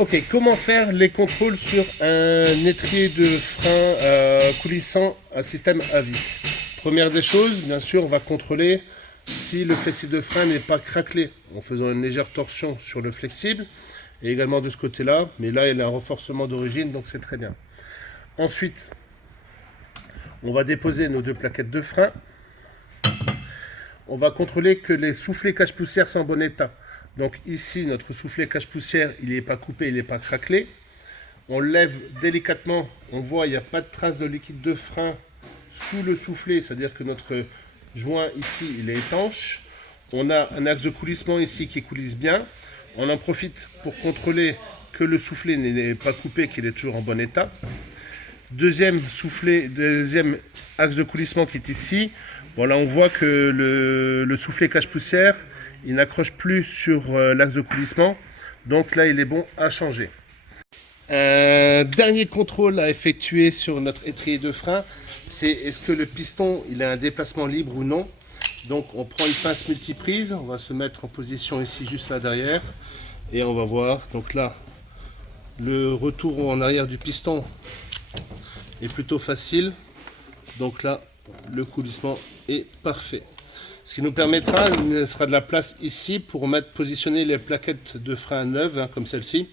Ok, comment faire les contrôles sur un étrier de frein coulissant à système à vis? Première des choses, bien sûr, on va contrôler si le flexible de frein n'est pas craquelé en faisant une légère torsion sur le flexible et également de ce côté-là, mais là il y a un renforcement d'origine donc c'est très bien. Ensuite, on va déposer nos deux plaquettes de frein. On va contrôler que les soufflets cache-poussière sont en bon état. Donc ici, notre soufflet cache-poussière, il n'est pas coupé, il n'est pas craquelé. On lève délicatement, on voit il n'y a pas de trace de liquide de frein sous le soufflet, c'est-à-dire que notre joint ici, il est étanche. On a un axe de coulissement ici qui coulisse bien. On en profite pour contrôler que le soufflet n'est pas coupé, qu'il est toujours en bon état. Deuxième axe de coulissement qui est ici. Voilà, on voit que le soufflet cache-poussière, il n'accroche plus sur l'axe de coulissement. Donc là, il est bon à changer. Un dernier contrôle à effectuer sur notre étrier de frein, c'est est-ce que le piston il a un déplacement libre ou non. Donc on prend une pince multiprise, on va se mettre en position ici juste là derrière et on va voir. Donc là, le retour en arrière du piston est plutôt facile. Donc là, le coulissement est parfait. Ce qui nous permettra, il sera de la place ici pour positionner les plaquettes de frein neuves, comme celle-ci.